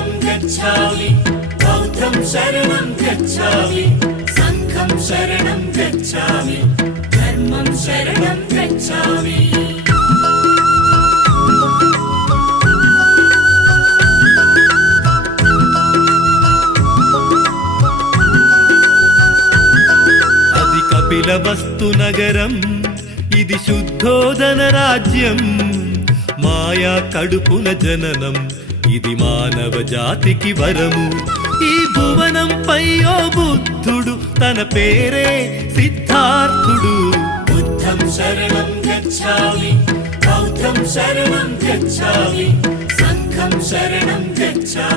शरणं गच्छामि बौद्धं शरणं गच्छामि संघं शरणं गच्छामि धर्मं शरणं गच्छामि అది కపిలవస్తు నగరం ఇది శుద్ధోదన రాజ్యం మాయా కడుపున జననం ఇది మానవ జాతికి వరము ఈ భువనంపై ఓ బుద్ధుడు తన పేరే సిద్ధార్థుడు బుద్ధం శరణం గచ్ఛామి బౌద్ధం శరణం గచ్ఛామి సంఘం శరణం గచ్ఛామి